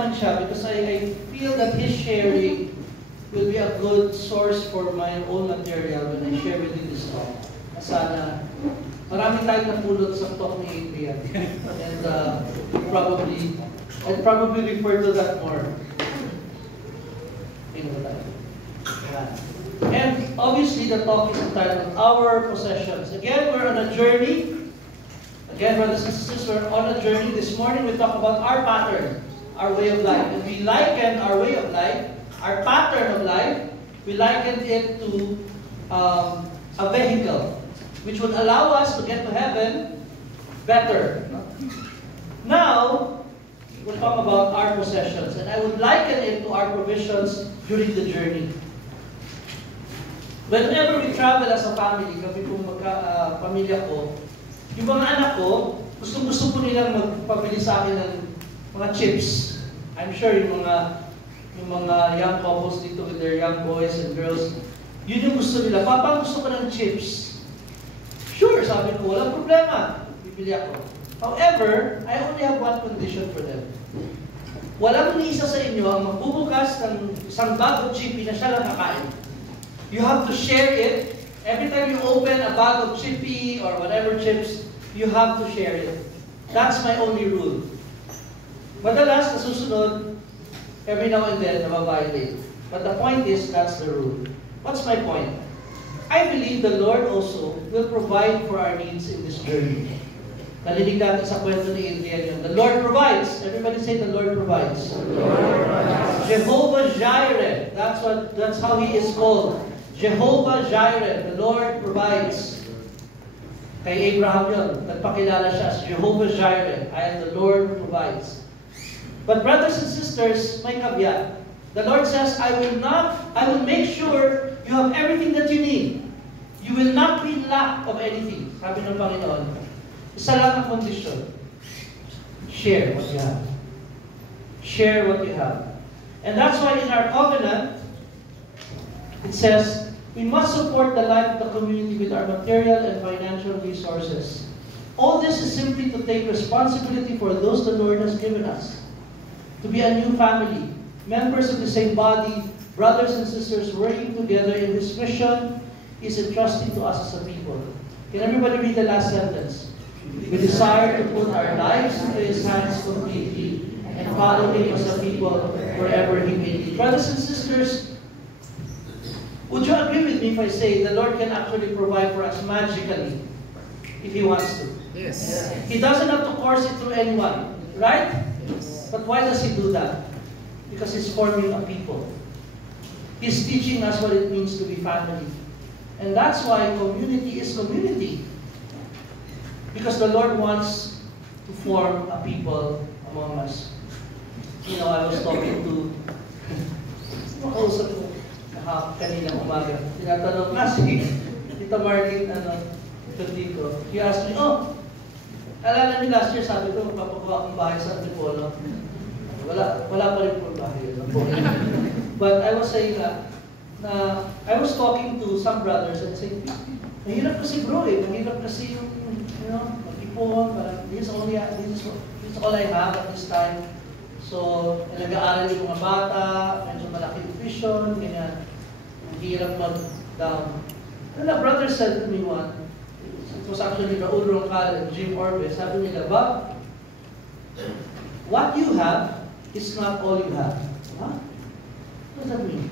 siya because I feel that his sharing will be a good source for my own material when I share with you this talk. Sana marami tayong napulot sa talk ni Adrian. And I'd probably refer to that more. And obviously the talk is entitled Our Possessions. Again, we're on a journey. Again, brothers and sisters, we're on a journey. This morning we talk about our pattern, our way of life. And we liken our way of life, our pattern of life, we liken it to a vehicle, which would allow us to get to heaven better. Now, we'll talk about our possessions. And I would liken it to our provisions during the journey. Whenever we travel as a family, kami pong pamilya ko, yung mga anak ko, gusto-gusto po nilang magpabili sa akin ng mga chips. I'm sure yung mga young couples dito with their young boys and girls, yun yung gusto nila. Papa, gusto ko ng chips. Sure, sabi ko, walang problema. Bibili ako. However, I only have one condition for them. Walang ni isa sa inyo ang magbubukas ng isang bag of chippy na siya lang kakain. You have to share it. Every time you open a bag of chippy or whatever chips, you have to share it. That's my only rule. Madalas, nasusunod, every now and then, nababiolate. But the point is, that's the rule. What's my point? I believe the Lord also will provide for our needs in this journey. Nalinig natin sa kwento ni Adrian yun. The Lord provides. Everybody say, the Lord provides. The Lord provides. Jehovah Jireh. That's how He is called. Jehovah Jireh. The Lord provides. Kay Abraham yun. Nagpakilala siya as Jehovah Jireh. I am the Lord who provides. But brothers and sisters, may caveat. The Lord says, I will make sure you have everything that you need. You will not be in lack of anything. Sabi ng Panginoon. Isa lang ang condition. Share what you have. Share what you have. And that's why in our covenant, it says, we must support the life of the community with our material and financial resources. All this is simply to take responsibility for those the Lord has given us. To be a new family, members of the same body, brothers and sisters working together in this mission is entrusted to us as a people. Can everybody read the last sentence? We desire to put our lives into His hands completely and follow Him as a people wherever He may lead. Brothers and sisters, would you agree with me if I say the Lord can actually provide for us magically if He wants to? Yes. He doesn't have to force it through anyone, right? Yes. But why does He do that? Because He's forming a people. He's teaching us what it means to be family. And that's why community is community. Because the Lord wants to form a people among us. You know, I was talking to makausap ko kaninang umaga. Tinatanong na si Tita Marlene, dito. He asked me, alala niyo last year, sabi ko, magpapagawa akong bahay sa Antipolo. Wala pa rin po bahay. But I was saying na I was talking to some brothers and saying, mahirap kasi bro mahirap kasi yung, mag-ipon, parang this is all I have at this time. So, nag-aaral yung mga bata, medyo malaking tuition, ganyan. Ang hirap mag-down. And a brother said to me one, it was actually Raul Roncal and Jim Orbe, sabi nila, Bob, what you have is not all you have. Huh? What does that mean?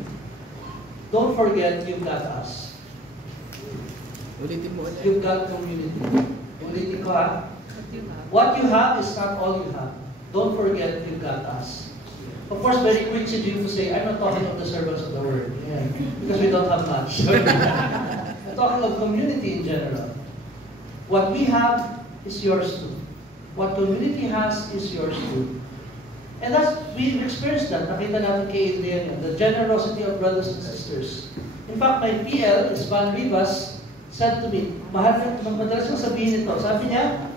Don't forget, you've got us. Ulitin mo ulit. You've got community. Ulitin ko ha. What you have is not all you have. Don't forget, you've got us. Of course, very quick si Jim to say, I'm not talking of the servants of the word. Yeah, because we don't have much. I'm talking of community in general. What we have is yours too. What community has is yours too. And we've experienced that. Nakita natin kay Adrian, the generosity of brothers and sisters. In fact, my PL, is Van Rivas, said to me, madalas kong sabihin ito. Sabi niya,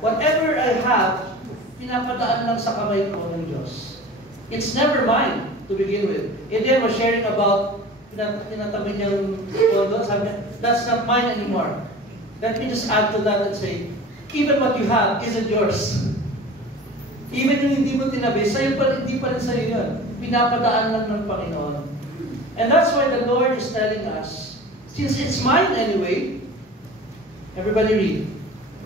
whatever I have, pinapadaan lang sa kamay ko ng Diyos. It's never mine to begin with. Adrian was sharing about, pinatabi niyang todo, sabi niya, that's not mine anymore. Let me just add to that and say, even what you have isn't yours. Even yung hindi mo tinabi, sa'yo pa, hindi pa rin sa'yo yun. Pinapadaan lang ng Panginoon. And that's why the Lord is telling us, since it's mine anyway, everybody read.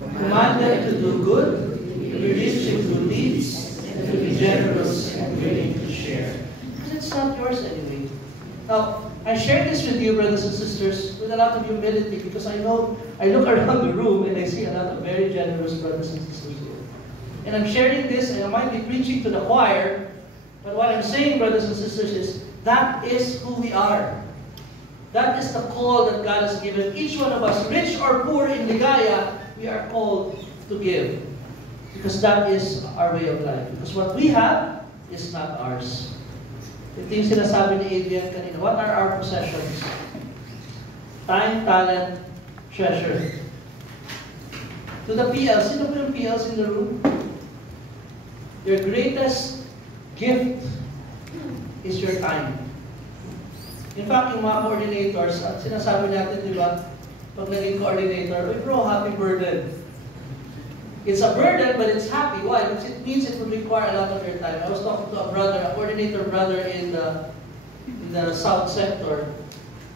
Command them to do good, to be rich in good deeds, and to be generous and willing to share. Because it's not yours anyway. Now, I share this with you, brothers and sisters, with a lot of humility, because I know, I look around the room and I see a lot of very generous brothers and sisters here. And I'm sharing this, and I might be preaching to the choir, but what I'm saying, brothers and sisters, is that is who we are. That is the call that God has given each one of us, rich or poor in Ligaya, we are called to give. Because that is our way of life. Because what we have is not ours. Ito yung sinasabi ni Adrian kanina. What are our possessions? Time, talent, treasure. To the PLs, sino po yung PLs in the room? Your greatest gift is your time. In fact, yung mga coordinators, sinasabi natin, di ba, pag naging coordinator, bro, happy burden. It's a burden, but it's happy. Why? Because it means it will require a lot of your time. I was talking to a brother, a coordinator brother in the South sector.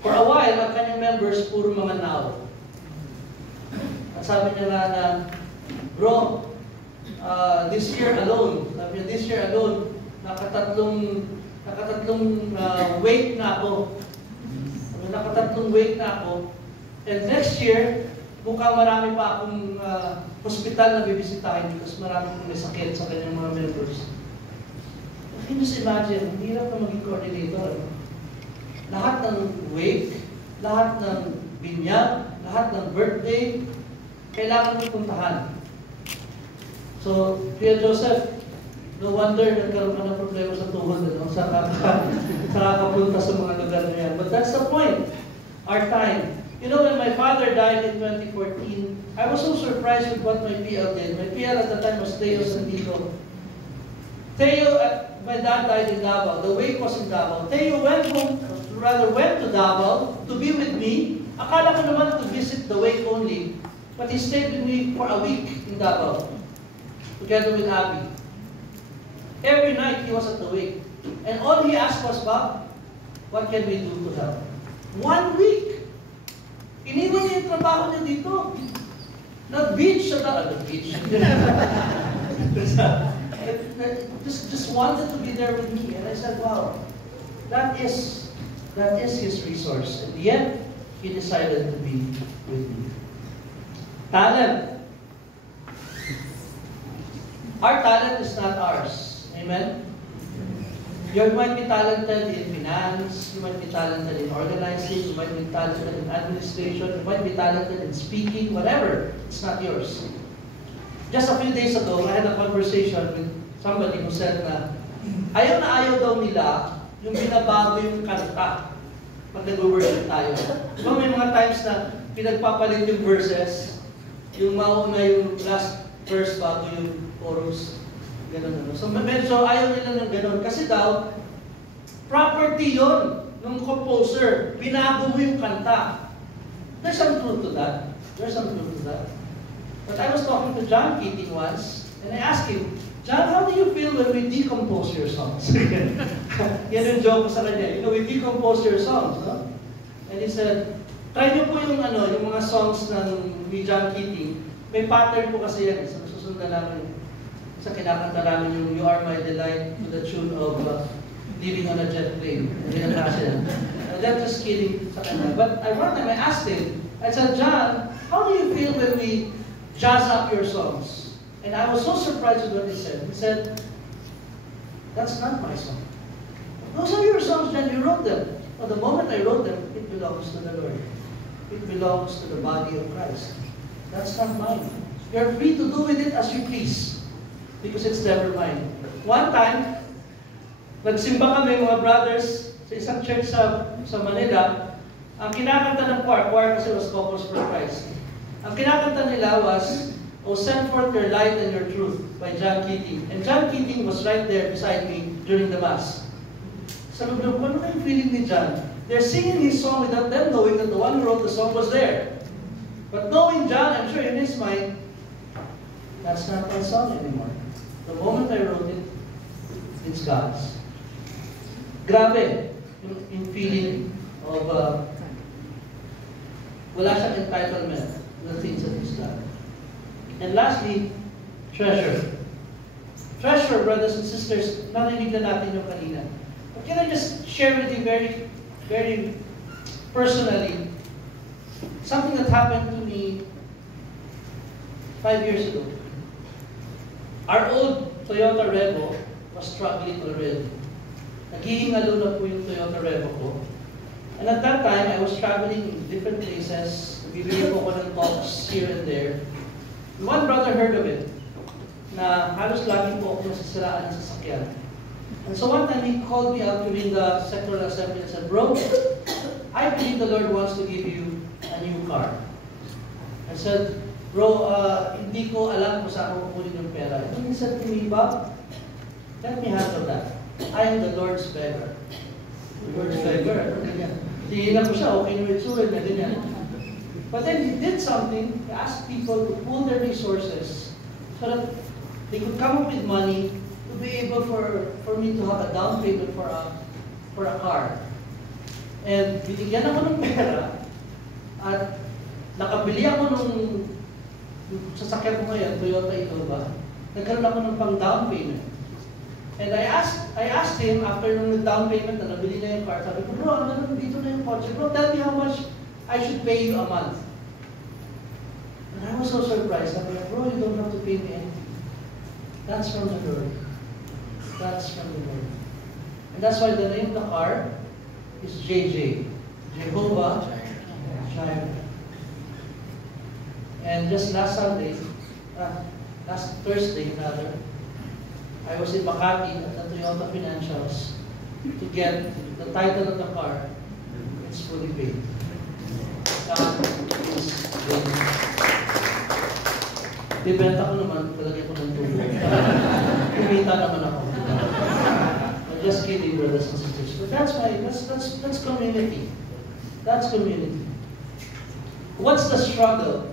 For a while, ang kanyang members, puro mga now. At sabi niya nga na, bro, this year alone, nakatatlong wake na ako. Nakatatlong wake na ako. And next year, mukhang marami pa akong hospital na bibisitahin because marami kong may sakit sa kanyang mga members. Can you just imagine, ang hirap na maging coordinator. Lahat ng wake, lahat ng binyag, lahat ng birthday, kailangan mo puntahan. So, Kuya Joseph, no wonder nagkaroon ka ng problema sa tuhod, sa kakapunta sa mga lugar na yan. But that's the point, our time. You know, when my father died in 2014, I was so surprised with what my PL did. My PL at the time was Teo Sandito. My dad died in Davao. The wake was in Davao. Teo went to Davao to be with me. Akala ko naman to visit the wake only. But he stayed with me for a week in Davao, together with Abby. Every night he was at the wake. And all he asked was, Bob, what can we do to help? 1 week! Iniwan niya yung trabaho niya dito. Nag-beach siya beach. just wanted to be there with me. And I said, wow, that is his resource. And yet, he decided to be with me. Talent. Our talent is not ours. Amen? You might be talented in finance, you might be talented in organizing, you might be talented in administration, you might be talented in speaking, whatever. It's not yours. Just a few days ago, I had a conversation with somebody who said na ayaw daw nila yung binabago yung kanta pag nag-worship tayo. Diba may mga times na pinagpapalit yung verses, yung mauna yung last verse bago yung chorus. Ganun. So medyo ayaw nila ng ganun. Kasi daw, property yon ng composer. Binago mo yung kanta. There's some truth to that. But I was talking to John Keating once, and I asked him, John, how do you feel when we decompose your songs? Yan yung joke ko sa kanya. You know, we decompose your songs, no? And he said, try nyo po yung mga songs ni John Keating. May pattern po kasi yan. So, susundan namin sa kinakanta namin yung You Are My Delight to the tune of Living on a Jet Plane. Hindi na siya. That's just kidding sa kanya. But one time I asked him, I said, John, how do you feel when we jazz up your songs? And I was so surprised with what he said. He said, that's not my song. Those are your songs, John. You wrote them. Well, the moment I wrote them, it belongs to the Lord. It belongs to the body of Christ. That's not mine. You're free to do with it as you please. Because it's never mine. One time, nagsimba kami mga brothers sa isang church sa Manila. Ang kinakanta ng choir kasi was Couples for Christ. Ang kinakanta nila was, O send forth your light and your truth by John Keating. And John Keating was right there beside me during the Mass. Sabi ko, ano kayong feeling ni John? They're singing his song without them knowing that the one who wrote the song was there. But knowing John, I'm sure in his mind, that's not my song anymore. The moment I wrote it, it's God's. Grabe, yung feeling of wala siyang entitlement to the things that He's done. And lastly, treasure. Treasure, brothers and sisters, narinig na natin yung kanina. But can I just share with you very, very personally, something that happened to me 5 years ago. Our old Toyota Revo was struggling already. Naghihingalo na po yung Toyota Revo ko. And at that time, I was traveling in different places. Bibili po ko ng talks here and there. And one brother heard of it, na halos lagi po ako nasisiraan sa sasakyan. And so one time, he called me out during the sectoral assembly and said, "Bro, I believe the Lord wants to give you a new car." I said, "Bro, hindi ko alam kung saan ko kukunin yung pera." And he said to me, "Bob, let me handle that. I am the Lord's beggar." The Lord's beggar? Tihilan ko siya, okay na itsura na ganyan. But then he did something. He asked people to pool their resources so that they could come up with money to be able for me to have a down payment for a car. And binigyan ako ng pera at nakabili ako nung sasakyan ko ngayon, Toyota Innova. Nagkaroon ako ng pang down payment. And I asked him after nung down payment na nabili na yung car, sabi ko, "Bro, ano dito na yung kotse? Bro, tell me how much I should pay you a month." And I was so surprised. Sabi ko, "Bro, you don't have to pay me anything. That's from the Lord. That's from the Lord." And that's why the name of the car is JJ. Jehovah Jireh. And just last Thursday rather, I was in Makati at the Toyota Financials to get the title of the car. It's fully paid. God is good. Ibenta ko naman, palagay ko ng tubo. Kumita naman ako. I'm just kidding, brothers and sisters. But that's community. That's community. What's the struggle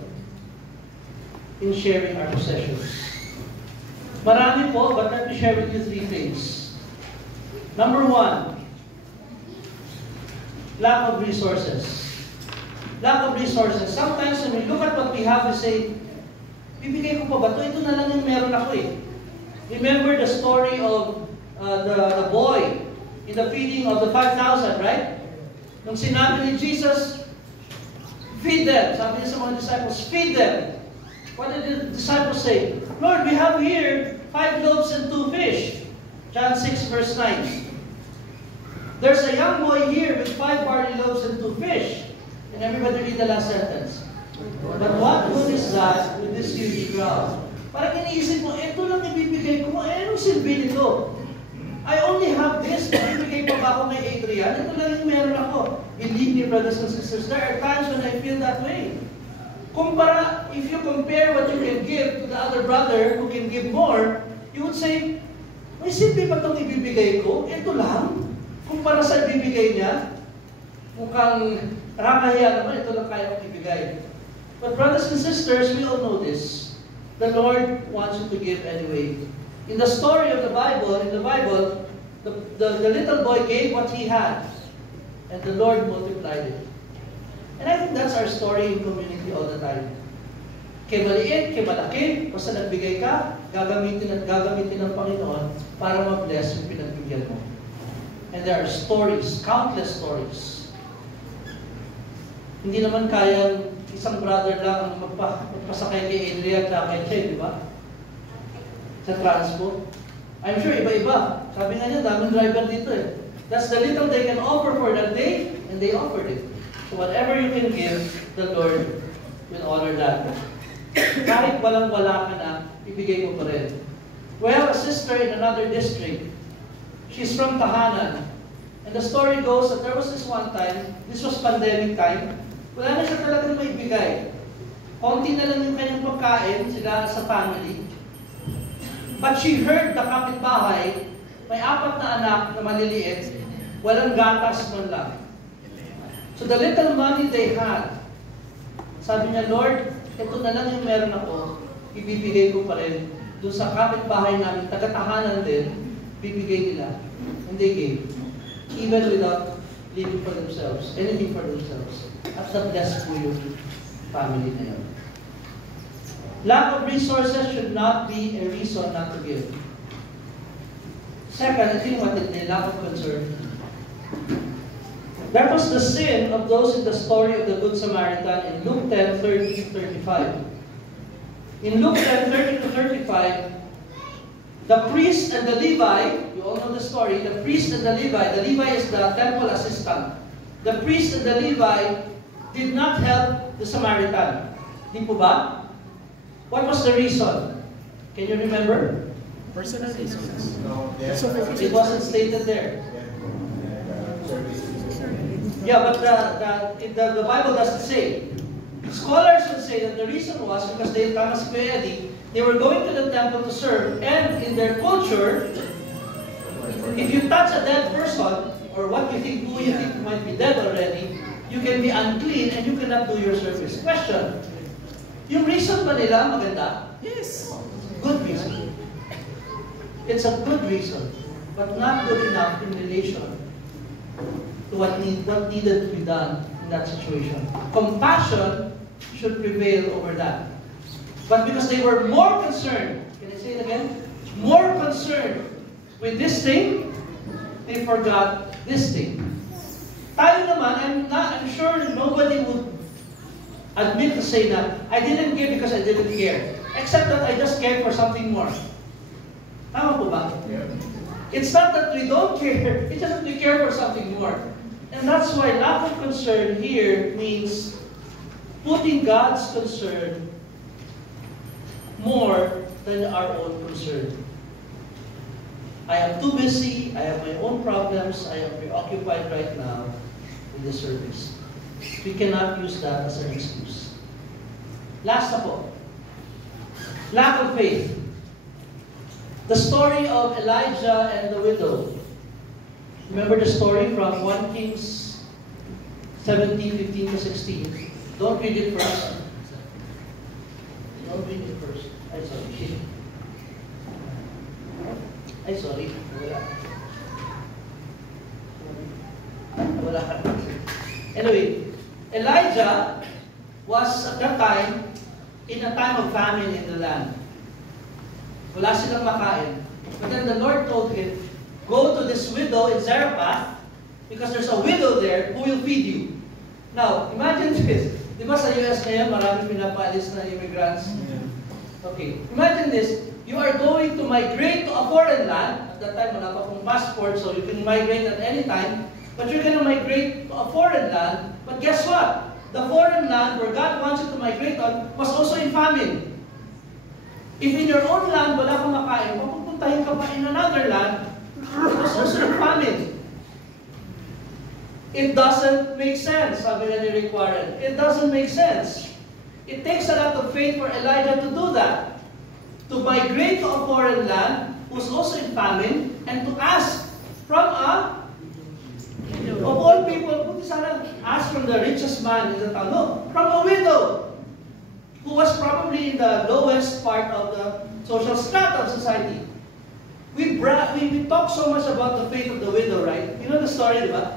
in sharing our possessions? Marami po, but let me share with you 3 things. Number 1, lack of resources. Lack of resources. Sometimes when we look at what we have, we say, bibigay ko pa ba ito? Ito na lang yung meron ako eh. Remember the story of the boy in the feeding of the 5,000, right? Nung sinabi ni Jesus, feed them. Sabi niya sa mga disciples, feed them. What did the disciples say? "Lord, we have here 5 loaves and 2 fish. John 6 verse 9. "There's a young boy here with 5 barley loaves and 2 fish. And everybody read the last sentence. "But what good is that with this huge crowd?" Parang iniisip mo, ito lang ibibigay ko. Anong silbi nito? I only have this. Ibibigay pa ba ako kay Adrian? Ito lang yung meron ako. Believe me, brothers and sisters, there are times when I feel that way. If you compare what you can give to the other brother who can give more, you would say, may simple ba itong ibibigay ko? Ito lang. Kumpara sa ibibigay niya, mukhang nakakahiya naman, ito lang kaya kong ibigay. But brothers and sisters, we all know this. The Lord wants you to give anyway. In the story of the Bible, the little boy gave what he had, and the Lord multiplied it. And I think that's our story in community all the time. Kay maliit, kay malaki, basta nagbigay ka, gagamitin ng Panginoon para ma-bless yung pinagbigyan mo. And there are stories, countless stories. Hindi naman kaya isang brother lang ang magpasakay kay Adrian at kay Che, di ba? Sa transport. I'm sure iba-iba. Sabi nga niya, daming driver dito eh. That's the little they can offer for that day, and they offered it. So whatever you can give, the Lord will honor that. Kahit walang-wala ka na, ibigay mo pa rin. We have a sister in another district. She's from Tahanan. And the story goes that there was this one time, this was pandemic time, wala na siya talagang maibigay. Konti na lang yung kanyang pagkain, sila sa family. But she heard the kapitbahay, may 4 na anak na maliliit, walang gatas nun lang. So the little money they had, sabi niya, Lord, ito na lang yung meron ako, ibibigay ko pa rin doon sa kapitbahay namin, taga-tahanan din, bibigay nila. And they gave. Even without living for themselves, anything for themselves. At na-bless po yung family na yun. Lack of resources should not be a reason not to give. Second, ito yung matindi, lack of concern. That was the sin of those in the story of the Good Samaritan in Luke 10:30-35. In Luke 10:30-35, the priest and the Levite, you all know the story, the priest and the Levite is the temple assistant. The priest and the Levite did not help the Samaritan. Di po ba? What was the reason? Can you remember? Personal reasons. No, It wasn't stated there. Yeah, but the Bible doesn't say. Scholars would say that the reason was because they were going to the temple to serve, and in their culture, if you touch a dead person, or who you think might be dead already, you can be unclean and you cannot do your service. Question: yung reason ba nila maganda? Yes. Good reason. It's a good reason, but not good enough in relation to what needed to be done in that situation. Compassion should prevail over that. But because they were more concerned, can I say it again? More concerned with this thing, they forgot this thing. Tayo naman, I'm sure nobody would admit to say that I didn't give because I didn't care. Except that I just cared for something more. Tama po ba? Yeah. It's not that we don't care, it's just that we care for something more. And that's why lack of concern here means putting God's concern more than our own concern. I am too busy, I have my own problems, I am preoccupied right now with the service. We cannot use that as an excuse. Last na po. Lack of faith. The story of Elijah and the widow. Remember the story from 1 Kings 17:15-16. Don't read it first. Don't read it first. Sorry. Wala ka. Anyway, Elijah was at that time in a time of famine in the land. Wala silang makain. But then the Lord told him, go to this widow in Zarephath, because there's a widow there who will feed you. Now, imagine this. Di ba sa US ngayon, maraming pinapaalis na immigrants? Okay. Imagine this. You are going to migrate to a foreign land. At that time, wala pa pong passport, so you can migrate at any time. But you're going to migrate to a foreign land. But guess what? The foreign land where God wants you to migrate on was also in famine. If in your own land, wala kang makain, pupuntahin ka pa in another land, it was also in famine. It doesn't make sense, sabi nga ni Rick Warren. It doesn't make sense. It takes a lot of faith for Elijah to do that. To migrate to a foreign land, who's also in famine, and to ask from of all people, buti sana ask from the richest man in the town. No, from a widow, who was probably in the lowest part of the social strata of society. We talk so much about the faith of the widow, right? You know the story, diba?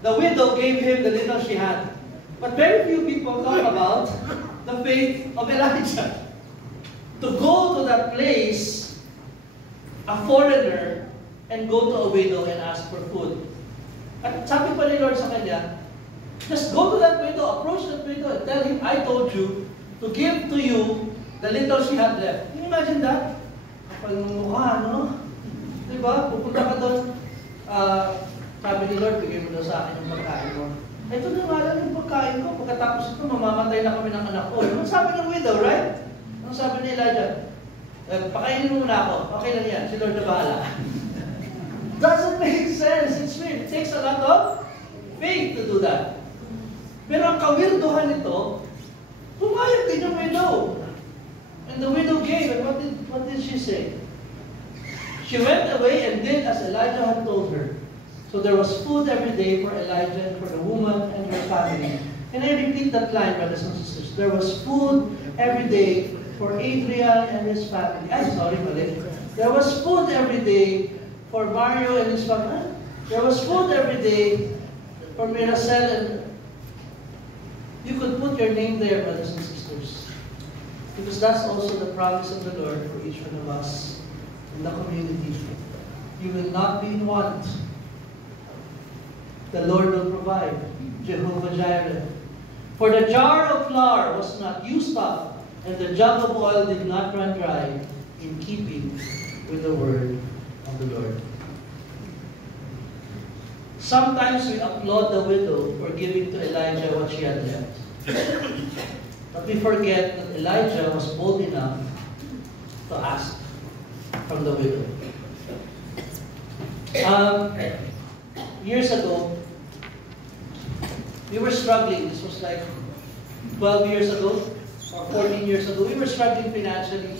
The widow gave him the little she had. But very few people talk about the faith of Elijah. To go to that place, a foreigner, and go to a widow and ask for food. At sabi pa ni Lord sa kanya, just go to that widow, approach that widow, and tell him, I told you to give to you the little she had left. Can you imagine that? Kapal ng mukha, no? Diba? Pupunta ka doon, sabi ni Lord, bigay mo daw sa akin yung pagkain mo. Ito na nga lang yung pagkain ko. Pagkatapos ito, mamamatay na kami ng anak ko. Ano sabi ng widow, right? Ano sabi ni Elijah? Pakainin mo muna ako. Okay lang yan. Si Lord na bahala. Doesn't make sense. It's weird. It takes a lot of faith to do that. Pero ang kawirduhan nito, pumayag din yung widow. And the widow gave. And what did she say? She went away and did as Elijah had told her. So there was food every day for Elijah and for the woman and her family. And I repeat that line, brothers and sisters. There was food every day for Adrian and his family. I'm sorry, mali. There was food every day for Mario and his family. There was food every day for Miracel, and you could put your name there, brothers and sisters. Because that's also the promise of the Lord for each one of us in the community. You will not be in want. The Lord will provide. Jehovah Jireh. For the jar of flour was not used up, and the jug of oil did not run dry, in keeping with the word of the Lord. Sometimes we applaud the widow for giving to Elijah what she had left. But we forget that Elijah was bold enough to ask from the widow. Years ago, we were struggling. This was like 12 years ago or 14 years ago. We were struggling financially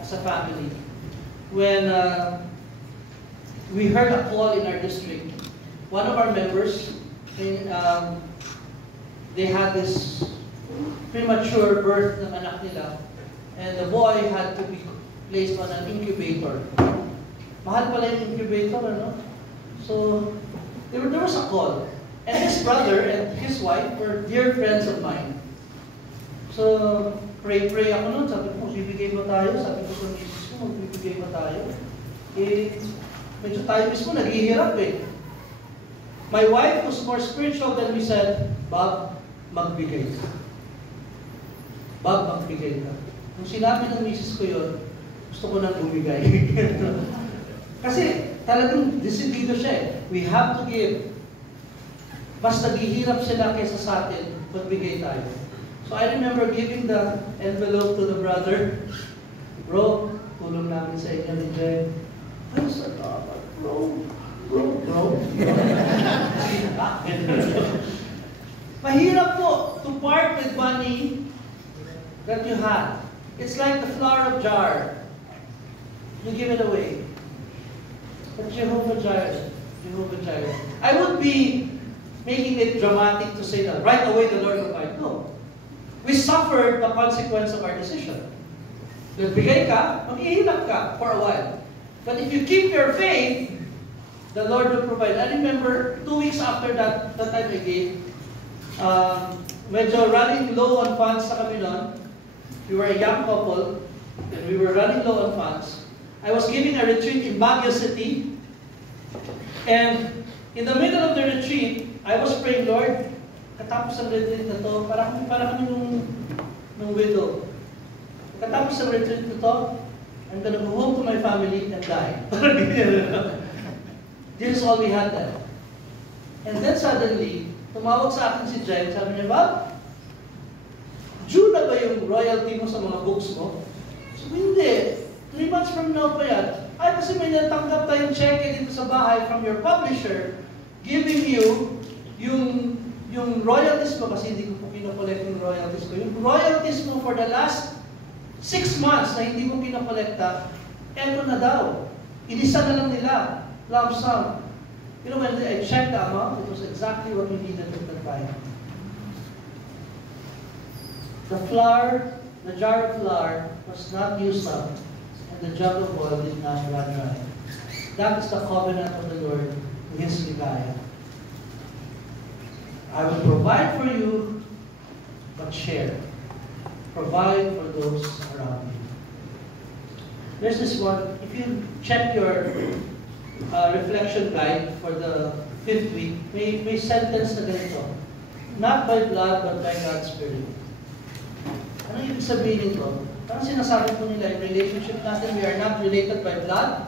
as a family when we heard a call in our district. One of our members, they had this premature birth ng anak nila, and the boy had to be placed on an incubator. Mahal pala yung incubator, ano? So, there was a call. And his brother and his wife were dear friends of mine. So, pray ako nun. Sabi ko, bibigay ba tayo? Sabi ko sa misis ko, bibigay ba tayo? Eh, medyo tayo mismo naghihirap eh. My wife, who's more spiritual than me, said, Bob, magbigay ka. Bob, magbigay ka. Nung sinabi ng misis ko yun, gusto ko nang bumigay. Kasi talagang desidido siya eh. We have to give. Mas naghihirap sila kaysa sa atin, magbigay tayo. So I remember giving the envelope to the brother. Bro, tulong namin sa inyo ni Jen. Ay, salamat, bro. Mahirap po to part with money that you had. It's like the flour of jar. You give it away. But Jehovah Jireh, Jehovah Jireh. I would be making it dramatic to say that right away the Lord provided. No. We suffered the consequence of our decision. Nagbigay ka, maghihirap ka for a while. But if you keep your faith, the Lord will provide. I remember 2 weeks after that time I gave, medyo running low on funds sa kami nun. We were a young couple, and we were running low on funds. I was giving a retreat in Baguio City, and in the middle of the retreat, I was praying, Lord, katapos ng retreat na to, parang kami nung widow. Katapos ng retreat na to, I'm gonna go home to my family and die. This is all we had then. And then suddenly, tumawag sa akin si Jen, sabi niya, Bob, due na ba yung royalty mo sa mga books mo? Sabi, hindi. 3 months from now pa yan. Ay, kasi may natanggap tayong check dito sa bahay from your publisher giving you yung royalties mo, kasi hindi ko po pinakolect yung royalties ko. Yung royalties mo for the last 6 months na hindi mo pinakolekta, eto na daw. Inisa na lang nila. Lump sum. You know, when I checked the amount, it was exactly what we needed at the time. The flour, the jar of flour was not used up, and the jug of oil did not run dry. That is the covenant of the Lord to His Ligaya. I will provide for you, but share. Provide for those around you. There's this one, if you check your reflection guide for the 5th week, may sentence na ganito. Not by blood, but by God's Spirit. Ano ibig sabihin nito? Parang sinasabi po nila, yung relationship natin, we are not related by blood,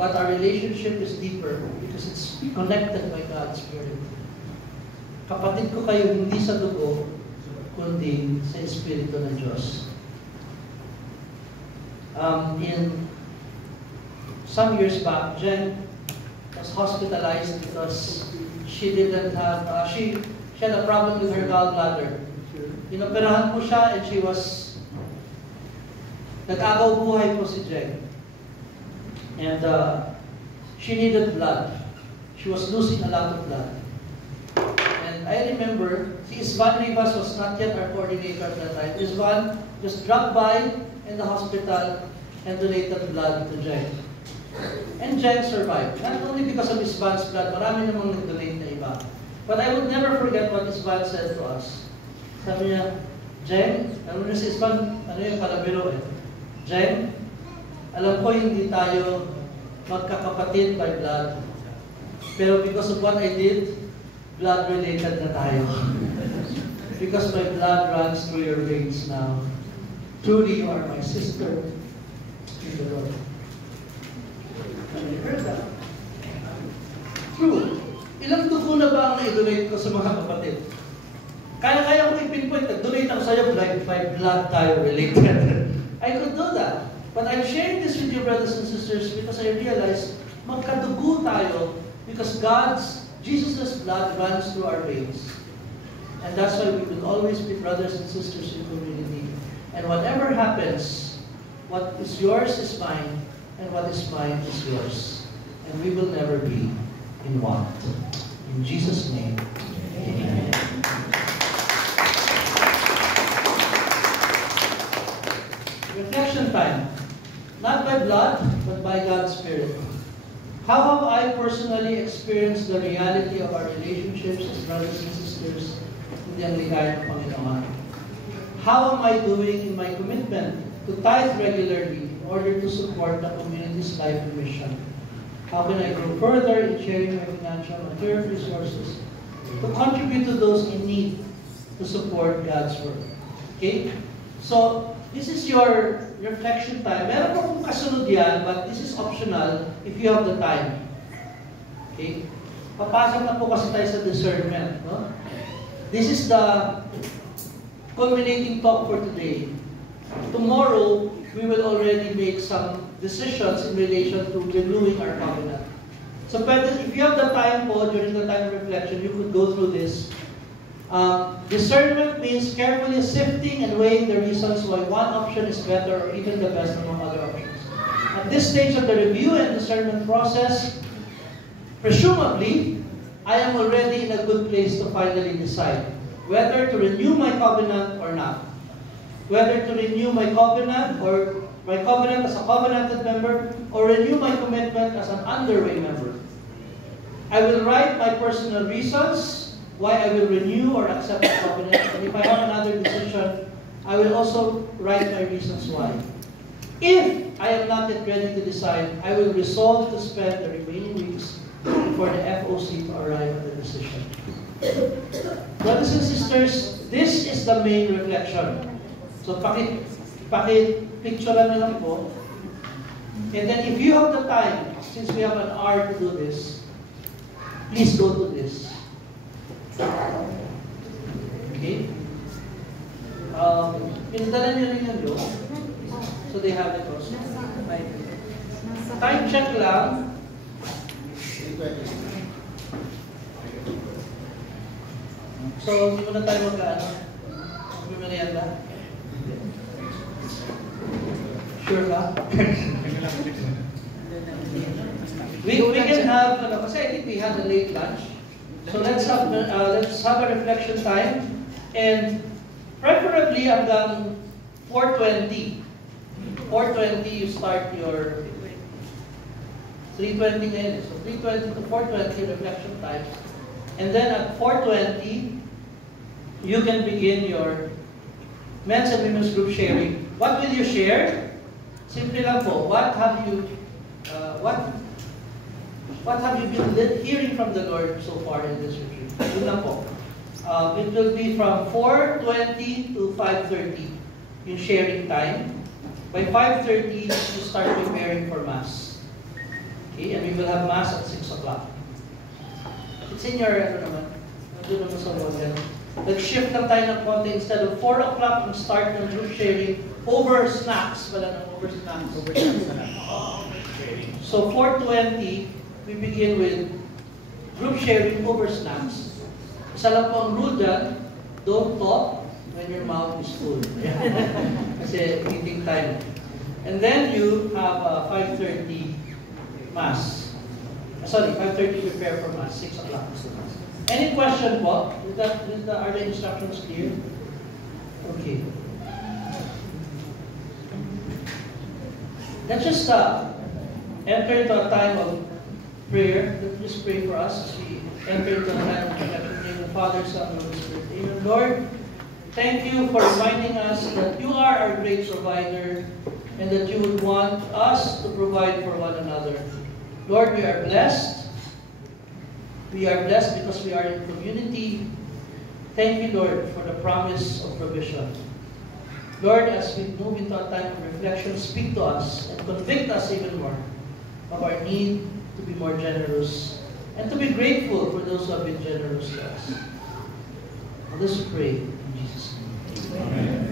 but our relationship is deeper because it's connected by God's Spirit. Kapatid ko kayo hindi sa dugo, kundi sa Espiritu ng Diyos. In some years back, Jen was hospitalized because she didn't have, she had a problem with her gallbladder. Inoperahan po siya and she was, nag-agaw buhay po si Jen. And she needed blood. She was losing a lot of blood. And I remember, si Isvan Rivas was not yet our coordinator at that time. Isvan just dropped by in the hospital and donated blood to Jen. And Jen survived. Not only because of Isvan's blood, marami namang nag-donate na iba. But I would never forget what Isvan said to us. Sabi niya, Jen, alam mo si Isvan, ano yung palabiro eh. Jen, alam ko hindi tayo magkakapatid by blood. Pero because of what I did, blood-related na tayo. Because my blood runs through your veins now. Truly, you are my sister in the Lord. Have you heard that? True. Ilang dugo na ba ang na-donate ko sa mga kapatid? Kaya ko i-pinpoint, nag-donate ako sa'yo, by blood tayo related. I could do that. But I'm sharing this with you, brothers and sisters, because I realize magkadugo tayo because Jesus' blood runs through our veins. And that's why we will always be brothers and sisters in community. And whatever happens, what is yours is mine, and what is mine is yours. And we will never be in want. In Jesus' name, amen. Reflection time. Not by blood, but by God's Spirit. How have I personally experienced the reality of our relationships as brothers and sisters in the Anglican Panginoon? How am I doing in my commitment to tithe regularly in order to support the community's life and mission? How can I grow further in sharing my financial and material resources to contribute to those in need to support God's work? Okay? So, this is your reflection time. Meron po kung kasunod yan, but this is optional if you have the time. Okay? Papasok na po kasi tayo sa discernment. No? This is the culminating talk for today. Tomorrow, we will already make some decisions in relation to renewing our covenant. So, if you have the time po, during the time of reflection, you could go through this. Discernment means carefully sifting and weighing the reasons why one option is better or even the best among other options. At this stage of the review and discernment process, presumably, I am already in a good place to finally decide whether to renew my covenant or not. Whether to renew my covenant or my covenant as a covenanted member or renew my commitment as an underway member. I will write my personal reasons why I will renew or accept the covenant. And if I have another decision, I will also write my reasons why. If I am not yet ready to decide, I will resolve to spend the remaining weeks for the FOC to arrive at a decision. Brothers and sisters, this is the main reflection. So, picturean nyo lang po. And then if you have the time, since we have an hour to do this, please go to this. Okay? Pinadala nyo rin yung law. So they have it also. Time check lang. So, hindi mo na tayo mag-ano? Hindi mo na yan ba? Sure ka? we can have, kasi I think we had a late lunch. So let's have a reflection time, and preferably hanggang 4:20. 4:20 you start your 3:20 ngayon. So 3:20 to 4:20 reflection time, and then at 4:20 you can begin your men's and women's group sharing. What will you share? Simple lang po. What have you been hearing from the Lord so far in this retreat? Yun lang po. It will be from 4:20 to 5:30 in sharing time. By 5:30, you start preparing for Mass. Okay, and we will have Mass at 6 o'clock. It's in your, nandun naman sa model. Nag-shift lang tayo ng konti. Instead of 4 o'clock, we start ng group sharing over snacks. Wala nang over snacks. So 4:20, we begin with group sharing over snacks. Isa lang po ang rule dyan, don't talk when your mouth is full. Kasi eating time. And then you have 5:30 Mass. 5:30 prepare for Mass, 6 o'clock. Any question po? Are the instructions clear? Okay. Let's just enter into a time of prayer. Let's just pray for us as we enter into a time of connection. In the name of the Father, Son, and Holy Spirit. Amen. Lord, thank you for reminding us that you are our great provider and that you would want us to provide for one another. Lord, we are blessed. We are blessed because we are in community. Thank you, Lord, for the promise of provision. Lord, as we move into a time of reflection, speak to us and convict us even more of our need to be more generous and to be grateful for those who have been generous to us. Let us pray in Jesus' name. Amen.